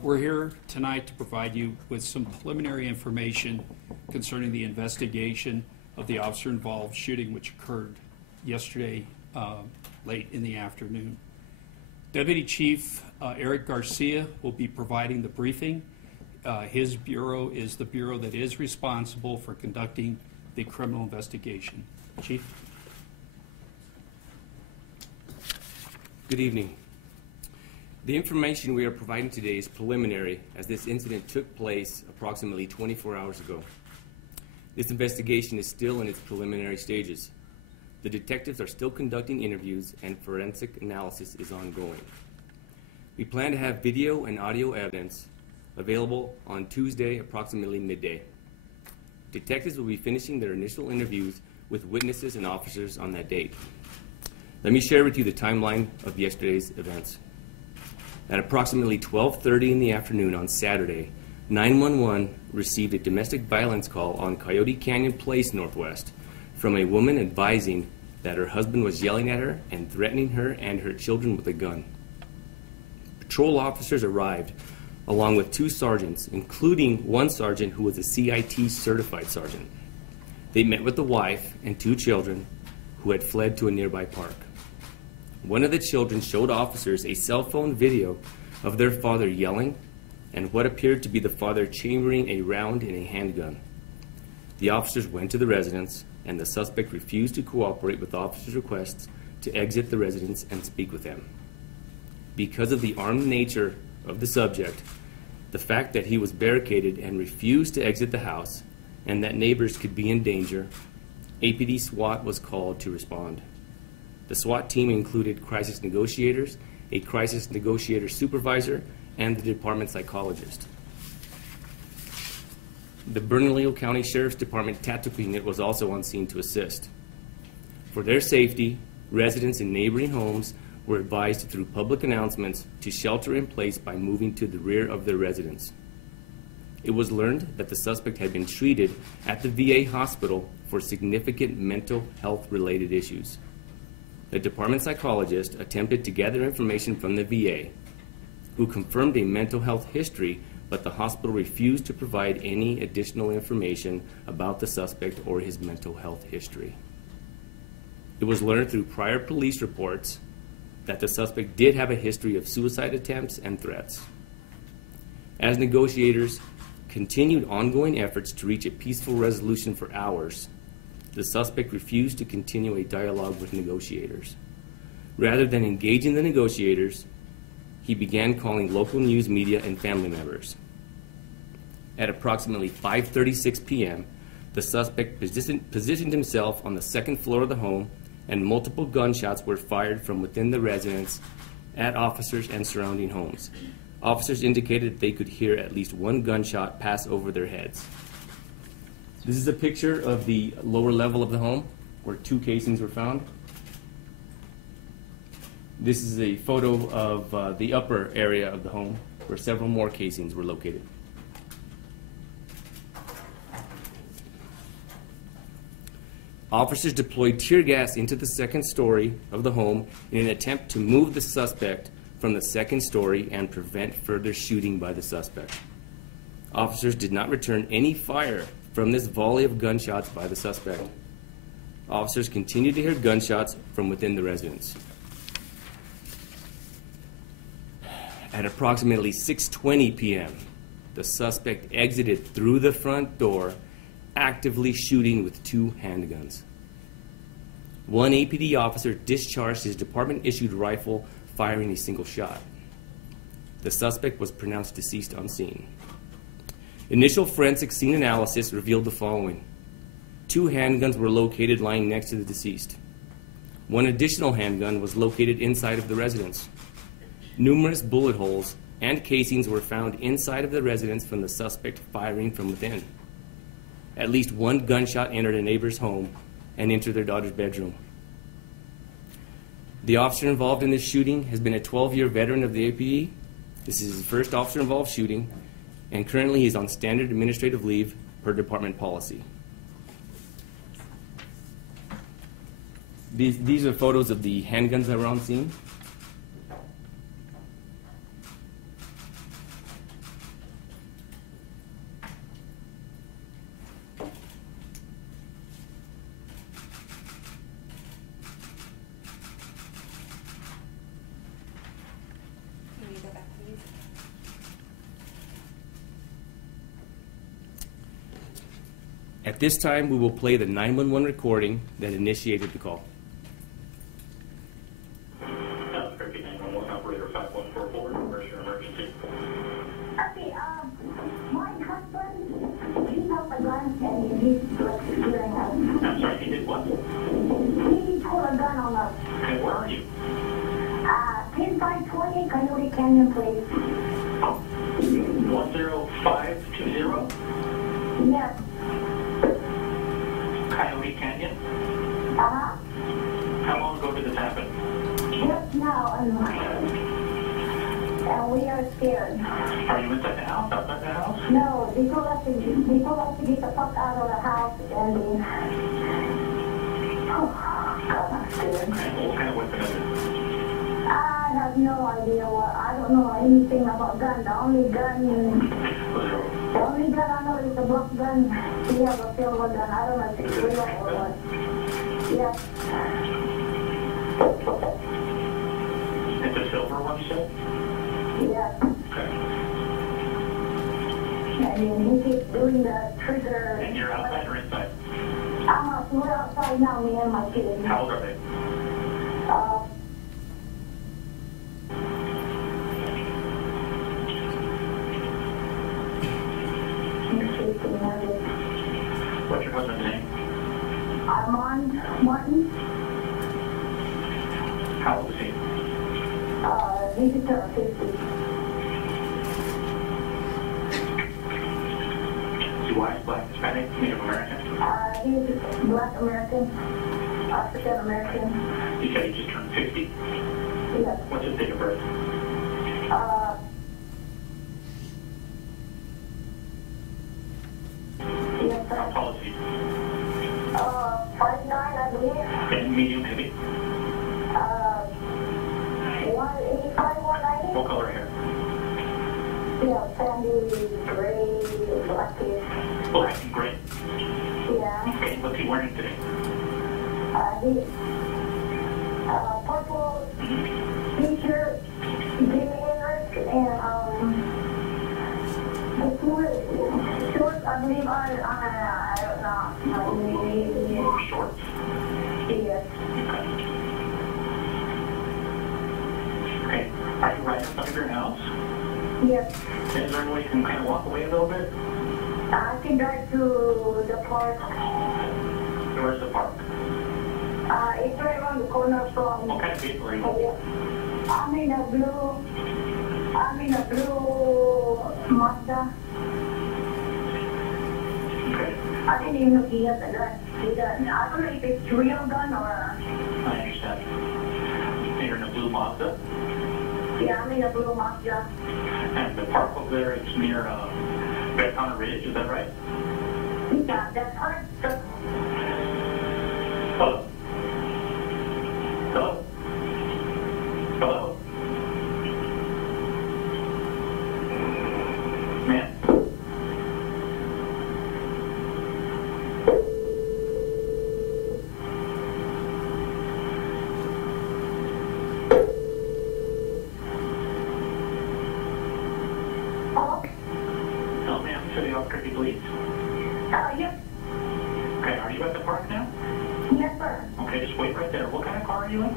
We're here tonight to provide you with some preliminary information concerning the investigation of the officer-involved shooting which occurred yesterday late in the afternoon. Deputy Chief Eric Garcia will be providing the briefing. His bureau is the bureau that is responsible for conducting the criminal investigation. Chief? Good evening. The information we are providing today is preliminary, as this incident took place approximately 24 hours ago. This investigation is still in its preliminary stages. The detectives are still conducting interviews and forensic analysis is ongoing. We plan to have video and audio evidence available on Tuesday approximately midday. Detectives will be finishing their initial interviews with witnesses and officers on that date. Let me share with you the timeline of yesterday's events. At approximately 12:30 in the afternoon on Saturday, 911 received a domestic violence call on Coyote Canyon Place Northwest from a woman advising that her husband was yelling at her and threatening her and her children with a gun. Patrol officers arrived along with 2 sergeants, including one sergeant who was a CIT certified sergeant. They met with the wife and 2 children who had fled to a nearby park. One of the children showed officers a cell phone video of their father yelling and what appeared to be the father chambering a round in a handgun. The officers went to the residence, and the suspect refused to cooperate with officers' requests to exit the residence and speak with them. Because of the armed nature of the subject, the fact that he was barricaded and refused to exit the house, and that neighbors could be in danger, APD SWAT was called to respond. The SWAT team included crisis negotiators, a crisis negotiator supervisor, and the department psychologist. The Bernalillo County Sheriff's Department Tactical Unit was also on scene to assist. For their safety, residents in neighboring homes were advised through public announcements to shelter in place by moving to the rear of their residence. It was learned that the suspect had been treated at the VA hospital for significant mental health-related issues. The department psychologist attempted to gather information from the VA, who confirmed a mental health history, but the hospital refused to provide any additional information about the suspect or his mental health history. It was learned through prior police reports that the suspect did have a history of suicide attempts and threats. As negotiators continued ongoing efforts to reach a peaceful resolution for hours, the suspect refused to continue a dialogue with negotiators. Rather than engaging the negotiators, he began calling local news media and family members. At approximately 5:36 p.m., the suspect positioned himself on the second floor of the home, and multiple gunshots were fired from within the residence at officers and surrounding homes. Officers indicated they could hear at least 1 gunshot pass over their heads. This is a picture of the lower level of the home where 2 casings were found. This is a photo of the upper area of the home where several more casings were located. Officers deployed tear gas into the second story of the home in an attempt to move the suspect from the second story and prevent further shooting by the suspect. Officers did not return any fire from this volley of gunshots by the suspect. Officers continued to hear gunshots from within the residence. At approximately 6:20 p.m., the suspect exited through the front door, actively shooting with 2 handguns. One APD officer discharged his department-issued rifle, firing a single shot. The suspect was pronounced deceased on scene. Initial forensic scene analysis revealed the following. 2 handguns were located lying next to the deceased. 1 additional handgun was located inside of the residence. Numerous bullet holes and casings were found inside of the residence from the suspect firing from within. At least 1 gunshot entered a neighbor's home and entered their daughter's bedroom. The officer involved in this shooting has been a 12-year veteran of the APD. This is his first officer-involved shooting, and currently he's on standard administrative leave per department policy. These are photos of the handguns that were on scene. At this time, we will play the 911 recording that initiated the call. KRQE 911 operator 5144, where's your emergency? Okay, my husband, he got the gun and he's scaring us. I'm sorry, he did what? He pulled a gun on us. Okay, where are you? 10520 Coyote Canyon Place. 10520? Yes. Coyote Canyon? Uh-huh. How long ago did this happen? Just now, and we are scared. Are you inside the house, outside the house? No, they told us to get the fuck out of the house and oh, God, I'm scared. Okay, what kind of weapon is it? I have no idea what. I don't know anything about gun. The only gun I know is the block gun. We have a silver gun. I don't know if it's real or what. Yes. It's a silver one, you said? Yes. Okay. And then he keeps doing the trigger. And you're outside or inside? We're outside now, me and my kids. How old are they? What's your husband's name? Armand Martin. How old is he? He's a 50. Is he white, black, Hispanic, Native American? He's Black American, African American. You said he just turned 50? Yes. What's his date of birth? Yes, How sir. tall is he? 5'9", I believe. And medium, heavy? 185, 190. What color hair? Yeah, sandy, gray, blackish. Black and gray. Yeah. Okay, what's he wearing today? He, purple t-shirt, jeans, and the shorts, I believe, I don't know. Shorts? Yes. Okay. Are you right in front of your house? Yes. Is there any way you can kind of walk away a little bit? I can drive to the park. Where's the park? It's right around the corner from. What kind of vehicle are you in? I'm in a blue Mazda. Okay. I didn't even know he has a gun. I don't know if it's a real gun or. I understand. You're in a blue Mazda? Yeah, I'm in a blue Mazda. And the park over there is near Red Ridge, is that right? Yeah, that's hard. Hello? Hello? Hello? Ma'am? Hello? No, ma'am. City Albuquerque, please. Yep. Okay, are you at the park now? Yes, sir. Okay, just wait right there. What kind of car are you in?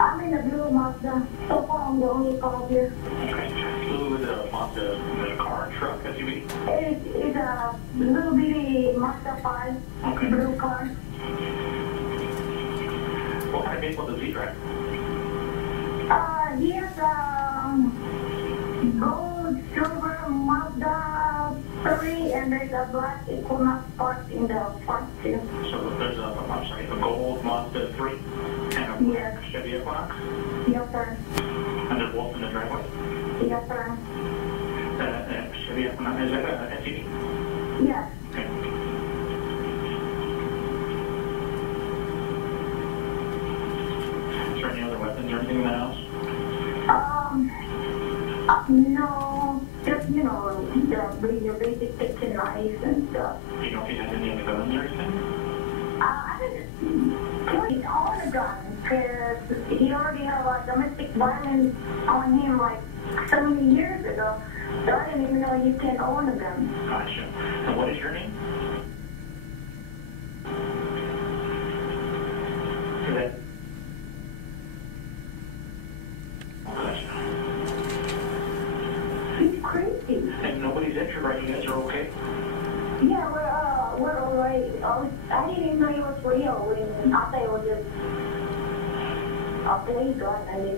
I'm in a blue Mazda. So far, I'm the only car here. Okay. Blue is a Mazda car, truck, SUV? It's a little bitty Mazda 5 Okay. blue car. What kind of vehicle does he drive? He has gold, silver Mazda 3, and there's a black Equinox parked in the front too. So there's a gold Mazda 3 and a black Chevy Equinox? Yes, sir. And there's Wolf in the driveway? Yes, sir. Chevy Equinox, is that a SUV? Yes. Okay. Is there any other weapons or anything in the house? No, just, your basic kitchen knives and stuff. Do you know if he has any other guns or anything? I didn't own a gun, because he already had domestic violence on him like so many years ago. So I didn't even know you can own a gun. Gotcha. And what is your name? He's crazy. And nobody's injured, right? You guys are okay? Yeah, we're all right. I didn't even know it was real. When I thought it was just a play gun. I mean,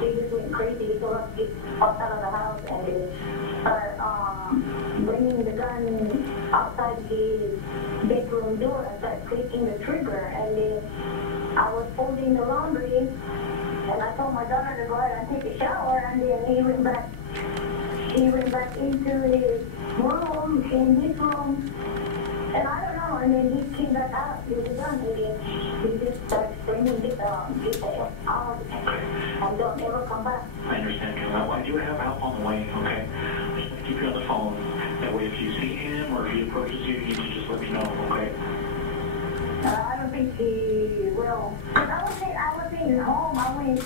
they just went crazy. They told us to get outside of the house and they started bringing the gun outside his bedroom door and started clicking the trigger. And then I was folding the laundry and I told my daughter to go ahead and take a shower, and then he went back into his room, in his room, and I don't know, and then he came back out with the gun, and then he just started screaming, get the F out, and don't ever come back. I understand, Carol. I do have help on the way, okay? I'm just going to keep you on the phone. That way, if you see him or if he approaches you, you can just let me know, okay? I don't think he will. Because I was in home, I went to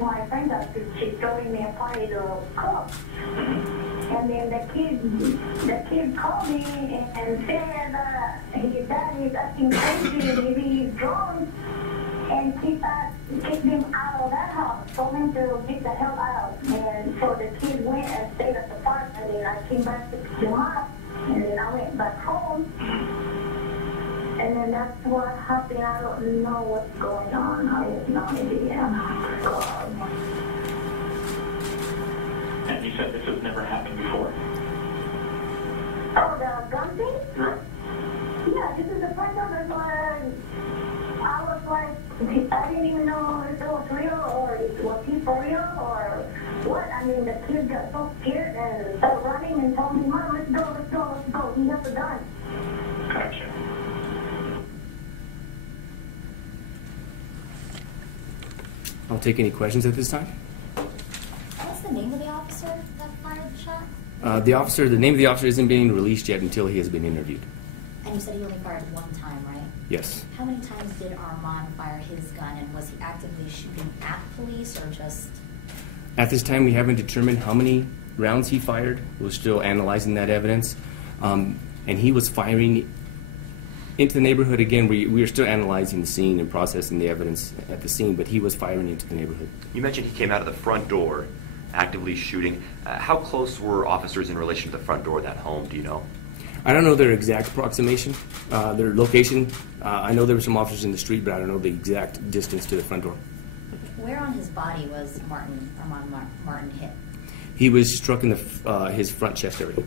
my friend's house, she's throwing me a party to cook. And then the kid called me and said his dad is acting crazy, maybe he's drunk, and kicked him out of that house, told him to get the hell out. And so the kid went and stayed at the park, and then I came back to pick him up, and then I went back home. And then that's what happened. I don't know what's going on. I have no idea. God. And you said this has never happened before? Oh, the gun thing? Right. Yeah, this is the first time that I was like, I didn't even know if it was real or was he for real or what. I mean, the kid got so scared and started running and told me, Mom, let's go. He has a gun. Gotcha. I'll take any questions at this time. What's the name of the officer that fired the shot? The name of the officer isn't being released yet until he has been interviewed. And you said he only fired one time, right? Yes. How many times did Armand fire his gun, and was he actively shooting at police or just... At this time, we haven't determined how many rounds he fired. We're still analyzing that evidence. And he was firing into the neighborhood. Again, we are still analyzing the scene and processing the evidence at the scene, but he was firing into the neighborhood. You mentioned he came out of the front door, actively shooting. How close were officers in relation to the front door of that home, do you know? I don't know their exact approximation, their location. I know there were some officers in the street, but I don't know the exact distance to the front door. Where on his body was Armand Martin hit? He was struck in his front chest area.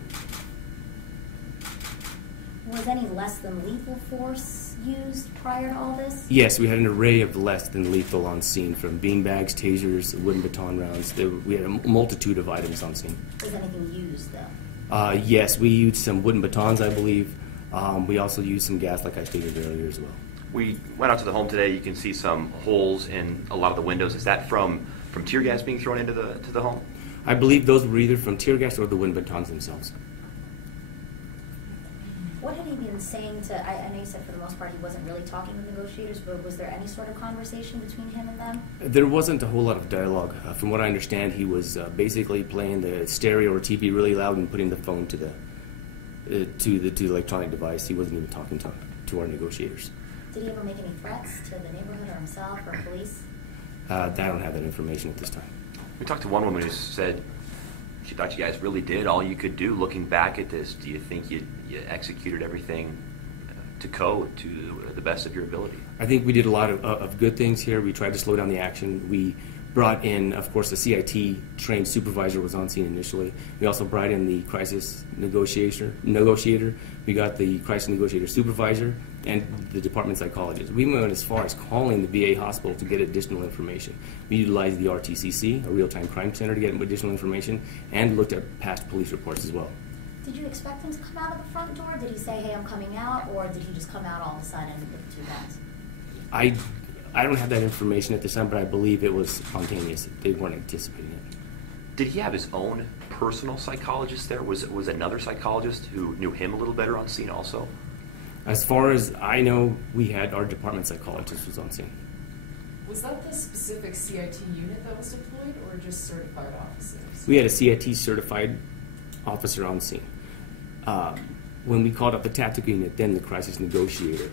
Was any less than lethal force used prior to all this? Yes, we had an array of less than lethal on scene, from beanbags, tasers, wooden baton rounds. We had a multitude of items on scene. Was anything used, though? Yes, we used some wooden batons, I believe. We also used some gas, like I stated earlier, as well. We went out to the home today. You can see some holes in a lot of the windows. Is that from tear gas being thrown into the home? I believe those were either from tear gas or the wooden batons themselves. What had he been saying to, I know you said for the most part he wasn't really talking with negotiators, but was there any sort of conversation between him and them? There wasn't a whole lot of dialogue. From what I understand, he was basically playing the stereo or TV really loud and putting the phone to the electronic device. He wasn't even talking to our negotiators. Did he ever make any threats to the neighborhood or himself or police? I don't have that information at this time. We talked to one woman who said she thought you guys really did all you could do. Looking back at this, do you think you executed everything to code to the best of your ability? I think we did a lot of good things here. We tried to slow down the action. We brought in, of course, the CIT trained supervisor was on scene initially. We also brought in the crisis negotiator. We got the crisis negotiator supervisor and the department psychologist. We went as far as calling the VA hospital to get additional information. We utilized the RTCC, a real-time crime center, to get additional information, and looked at past police reports as well. Did you expect him to come out of the front door? Did he say, hey, I'm coming out, or did he just come out all of a sudden with the two guns? I don't have that information at this time, but I believe it was spontaneous. They weren't anticipating it. Did he have his own personal psychologist there? Was another psychologist who knew him a little better on scene also? As far as I know, we had our department psychologist was on scene. Was that the specific CIT unit that was deployed, or just certified officers? We had a CIT certified officer on scene. When we called up the tactical unit, then the crisis negotiator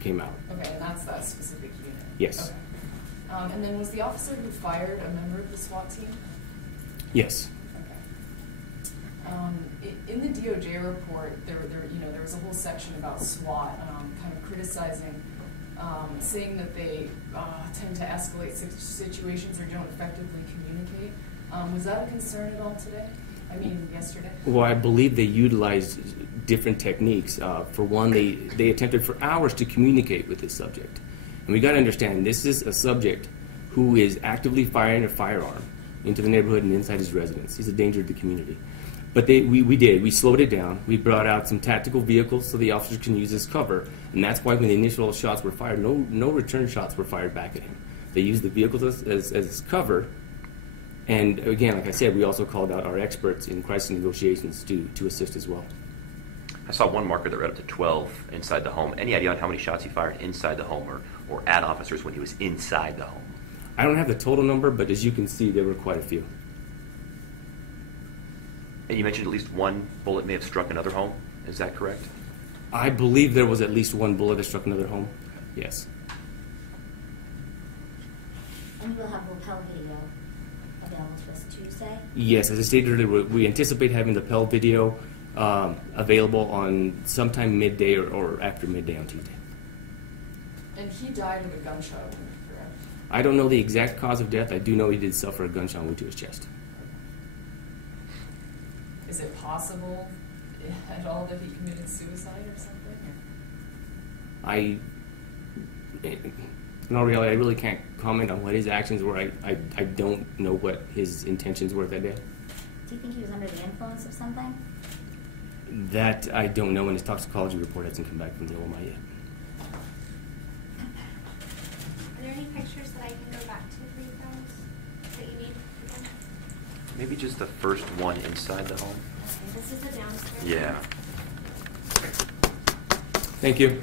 came out. Okay, and that's that specific unit? Yes. And then was the officer who fired a member of the SWAT team? Yes. In the DOJ report, there was a whole section about SWAT, kind of criticizing, saying that they tend to escalate situations or don't effectively communicate. Was that a concern at all today? I mean, yesterday? Well, I believe they utilized different techniques. For one, they attempted for hours to communicate with this subject. And we got to understand, this is a subject who is actively firing a firearm into the neighborhood and inside his residence. He's a danger to the community. But we slowed it down. We brought out some tactical vehicles so the officers can use as cover. And that's why when the initial shots were fired, no return shots were fired back at him. They used the vehicles as cover. And again, like I said, we also called out our experts in crisis negotiations to assist as well. I saw one marker that read up to 12 inside the home. Any idea on how many shots he fired inside the home or at officers when he was inside the home? I don't have the total number, but as you can see, there were quite a few. And you mentioned at least one bullet may have struck another home. Is that correct? I believe there was at least one bullet that struck another home. Yes. And you will have lapel video available to us Tuesday? Yes, as I stated earlier, we anticipate having the PEL video available on sometime midday or after midday on Tuesday. And he died of a gunshot wound, correct? I don't know the exact cause of death. I do know he did suffer a gunshot wound to his chest. Is it possible at all that he committed suicide or something? In all reality, I really can't comment on what his actions were. I don't know what his intentions were that day. Do you think he was under the influence of something? That I don't know, and his toxicology report hasn't come back from the OMI yet. Are there any pictures that I can go back to for you guys that you need again? Maybe just the first one inside the home. Okay, this is the downstairs. Yeah. Thank you.